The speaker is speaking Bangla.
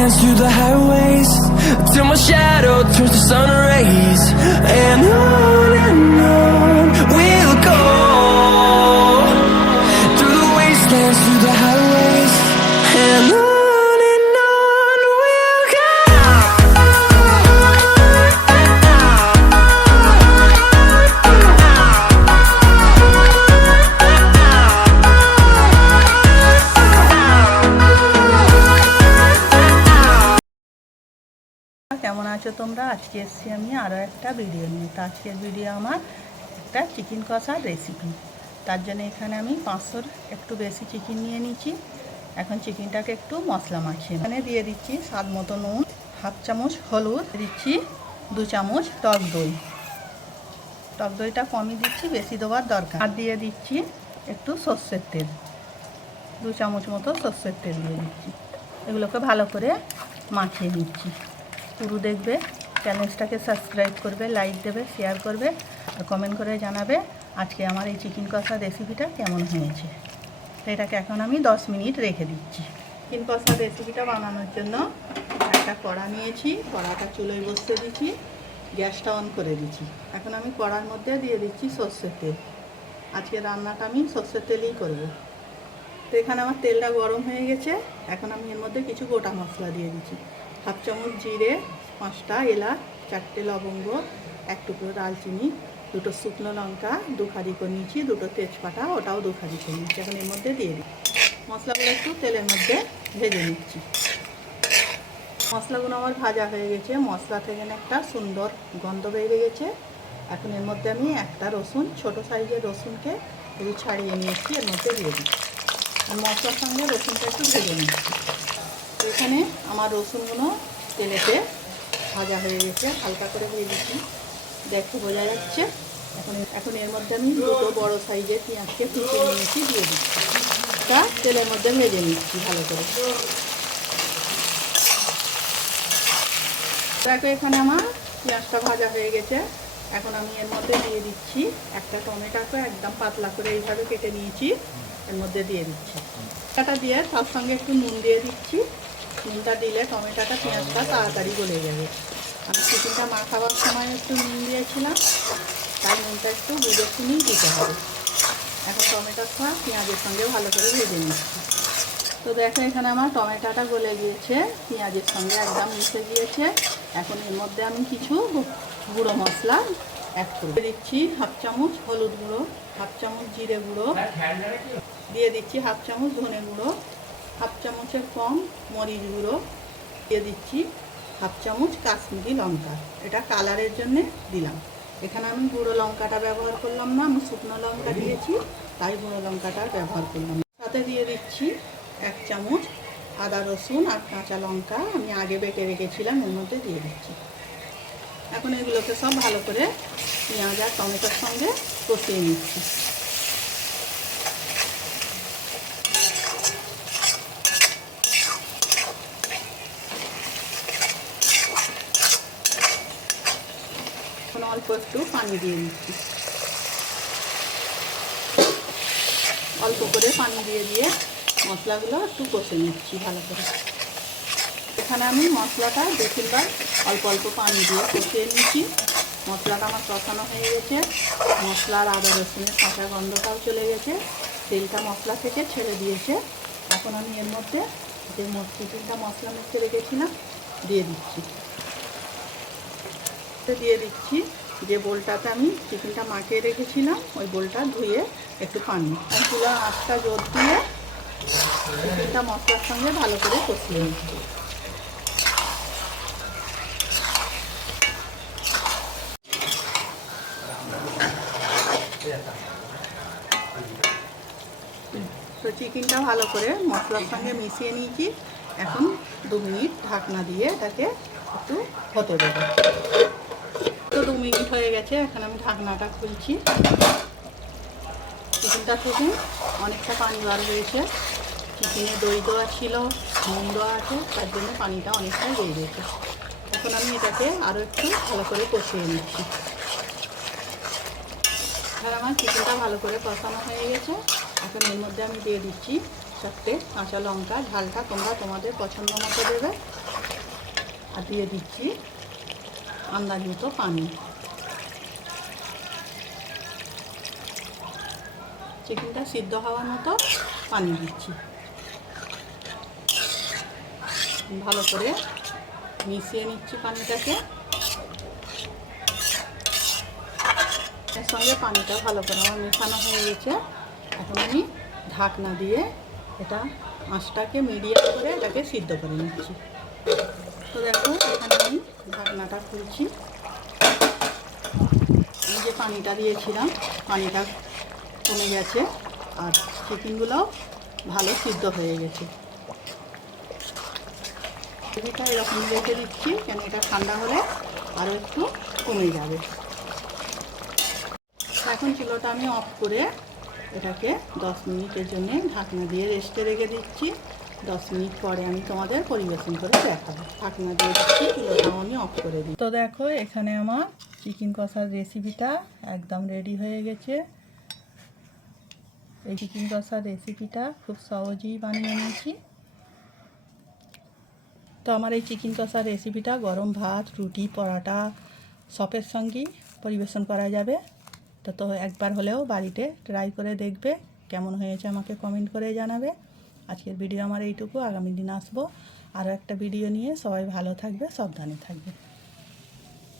wastelands, through the highways, till my shadow turns to sun rays. And on we'll go, through the wastelands, through the highways, and on we'll go. কেমন আছো তোমরা? আজকে এসেছি আমি আরও একটা ভিডিও নিয়ে। তো আজকের ভিডিও আমার একটা চিকেন কষার রেসিপি। তার জন্য এখানে আমি 500 একটু বেশি চিকেন নিয়ে নিচ্ছি। এখন চিকেনটাকে একটু মশলা মাখিয়ে এখানে দিয়ে দিচ্ছি স্বাদ মতো নুন, হাফ চামচ হলুদ, দিচ্ছি 2 চামচ টক দই। টক দইটা কমই দিচ্ছি, বেশি দেওয়ার দরকার। আর দিয়ে দিচ্ছি একটু সর্ষের তেল, 2 চামচ মতো সর্ষের তেল দিয়ে দিচ্ছি। এগুলোকে ভালো করে মাখিয়ে নিচ্ছি। পুরো দেখবে, চ্যানেলটাকে সাবস্ক্রাইব করবে, লাইক দেবে, শেয়ার করবে আর কমেন্ট করে জানাবে আজকে আমার এই চিকেন কষা রেসিপিটা কেমন হয়েছে। তো এটাকে এখন আমি 10 মিনিট রেখে দিচ্ছি। চিকেন কষা রেসিপিটা বানানোর জন্য একটা কড়া নিয়েছি, কড়াটা চুলোয় বসিয়ে দিচ্ছি, গ্যাসটা অন করে দিচ্ছি। এখন আমি কড়ার মধ্যে দিয়ে দিচ্ছি সর্ষের তেল। আজকে রান্নাটা আমি সর্ষের তেলেই করব। তো এখানে আমার তেলটা গরম হয়ে গেছে। এখন আমি এর মধ্যে কিছু গোটা মশলা দিয়ে দিচ্ছি। হাফ চামচ জিরে, 5টা এলাচ, 4টে লবঙ্গ, 1 টুকরো দালচিনি, 2টো শুকনো লঙ্কা, 2 খাদি করে নিয়েছি, 2টো তেজপাতা, ওটাও 2 খাদি করে নিচ্ছি। এখন এর মধ্যে দিয়ে দিই। মশলাগুলো একটু তেলের মধ্যে ভেজে নিচ্ছি। মশলাগুলো আমার ভাজা হয়ে গেছে, মশলা থেকে একটা সুন্দর গন্ধ বেরিয়ে গেছে। এখন এর মধ্যে আমি একটা রসুন, ছোট সাইজের রসুনকে একটু ছাড়িয়ে নিয়েছি, এর মধ্যে দিয়ে দিচ্ছি। আর মশলার সঙ্গে রসুনটা একটু ভেজে নিচ্ছি। এখানে আমার রসুনগুলো তেলেতে ভাজা হয়ে গেছে, হালকা করে ভেজেছি, দেখতে বোঝা যাচ্ছে। এখন এর মধ্যে আমি 2টো বড় সাইজের পেঁয়াজকে কুচিয়ে নিয়েছি, দিয়ে দিচ্ছি। এটা তেলের মধ্যে ভেজে নিচ্ছি ভালো করে। দেখো এখানে আমার পেঁয়াজটা ভাজা হয়ে গেছে। এখন আমি এর মধ্যে দিয়ে দিচ্ছি একটা টমেটোকে একদম পাতলা করে এইভাবে কেটে নিয়েছি, এর মধ্যে দিয়ে দিচ্ছি। এটা দিয়ে তার সঙ্গে একটু নুন দিয়ে দিচ্ছি। নুনটা দিলে টমেটোটা পেঁয়াজটা তাড়াতাড়ি গলে যাবে। আমি চিকেনটা মাখাবার সময় একটু নুন দিয়েছিলাম, তাই নুনটা একটু বুঝে শুনেই দিতে হবে। এখন টমেটোটা পেঁয়াজের সঙ্গে ভালো করে ভেজে নিচ্ছি। তো দেখো এখানে আমার টমেটোটা গলে গিয়েছে, পেঁয়াজের সঙ্গে একদম মিশে গিয়েছে। এখন এর মধ্যে আমি কিছু গুঁড়ো মশলা অ্যাড করে দিচ্ছি। হাফ চামচ হলুদ গুঁড়ো, হাফ চামচ জিরে গুঁড়ো দিয়ে দিচ্ছি, হাফ চামচ ধনে গুঁড়ো, হাফ চামচের কম মরিচ গুঁড়ো দিয়ে দিচ্ছি, হাফ চামচ কাশ্মীরি লঙ্কা। এটা কালারের জন্যে দিলাম। এখানে আমি গুঁড়ো লঙ্কাটা ব্যবহার করলাম না, আমি শুকনো লঙ্কা দিয়েছি, তাই গুঁড়ো লঙ্কাটা ব্যবহার করলাম। সাথে দিয়ে দিচ্ছি 1 চামচ আদা রসুন আর কাঁচা লঙ্কা আমি আগে বেটে রেখেছিলাম, এর মধ্যে দিয়ে দিচ্ছি। এখন এগুলোকে সব ভালো করে পেঁয়াজ আর টমেটোর সঙ্গে কষিয়ে নিচ্ছি। এখন অল্প একটু পানি দিয়ে দিচ্ছি, অল্প করে পানি দিয়ে মশলাগুলো একটু কষে নিচ্ছি ভালো করে। এখানে আমি মশলাটা 2-3 বার অল্প অল্প পানি দিয়ে কষিয়ে নিচ্ছি। মশলাটা আমার কষানো হয়ে গেছে, মশলার আদা রসুনের কাঁচা গন্ধটাও চলে গেছে, তেলটা মশলা থেকে ছেড়ে দিয়েছে। এখন আমি এর মধ্যে যে চিকেনটা মশলা মিশিয়ে রেখেছিলাম দিয়ে দিচ্ছি। যে বোলটাতে আমি চিকেনটা মাখিয়ে রেখেছিলাম, ওই বোলটা ধুয়ে একটু পানি আর চুলার আঁচটা জোর দিয়ে চিকেনটা মশলার সঙ্গে ভালো করে কষিয়ে নিচ্ছি। তো চিকেনটা ভালো করে মশলার সঙ্গে মিশিয়ে নিয়েছি। এখন 2 মিনিট ঢাকনা দিয়ে এটাকে একটু হতে দেবো। তো 2 মিনিট হয়ে গেছে, এখন আমি ঢাকনাটা খুলছি। চিকেনটা থেকে অনেকটা পানি বার হয়েছে, চিকেনে দই দেওয়া ছিল, নুন দেওয়া আছে, তার জন্য পানিটা অনেকটা বেড়ে গেছে। এখন আমি এটাকে আরও একটু ভালো করে কষিয়ে নিচ্ছি। আর আমার চিকেনটা ভালো করে কষানো হয়ে গেছে। এখন এর মধ্যে আমি দিয়ে দিচ্ছি 4টে কাঁচা লঙ্কা, ঝালটা তোমরা তোমাদের পছন্দ মতো দেবে। আর দিয়ে দিচ্ছি আন্দাজ মতো পানি। চিকেনটা সিদ্ধ হওয়ার মতো পানি দিচ্ছি। ভালো করে মিশিয়ে নিচ্ছি পানিটাকে। এর সঙ্গে পানিটা ভালো করে আমার মেশানো হয়ে গেছে। এখন আমি ঢাকনা দিয়ে এটা আঁচটাকে মিডিয়াম করে এটাকে সিদ্ধ করে নিচ্ছি। তো দেখো এখানে আমি ঢাকনাটা খুলছি। আমি যে পানিটা দিয়েছিলাম পানিটা কমে গেছে আর চিকেনগুলোও ভালো সিদ্ধ হয়ে গেছে। গ্রেভিটা এরকম রেখে দিচ্ছি, কেন এটা ঠান্ডা হলে আরও একটু কমে যাবে। এখন চুলোটা আমি অফ করে এটাকে 10 মিনিটের জন্য ঢাকনা দিয়ে রেস্টে রেখে দিচ্ছি। 10 মিনিট পরে আমি তোমাদের পরিবেশন করে দেখাবো। ঢাকনা দিয়ে দিচ্ছি, চুলোটাও আমি অফ করে দিই। তো দেখো এখানে আমার চিকেন কষার রেসিপিটা একদম রেডি হয়ে গেছে। এই চিকেন কষার রেসিপিটা খুব সহজেই বানিয়ে নিয়েছি। তো আমার এই চিকেন কষার রেসিপিটা গরম ভাত, রুটি, পরোটা সবের সঙ্গেই পরিবেশন করা যাবে। তো একবার হলেও বাড়িতে ট্রাই করে দেখবে, কেমন হয়েছে আমাকে কমেন্ট করে জানাবে। আজকের ভিডিও আমার এইটুকু। আগামী দিন আসবো আরও একটা ভিডিও নিয়ে। সবাই ভালো থাকবে, সাবধানে থাকবে।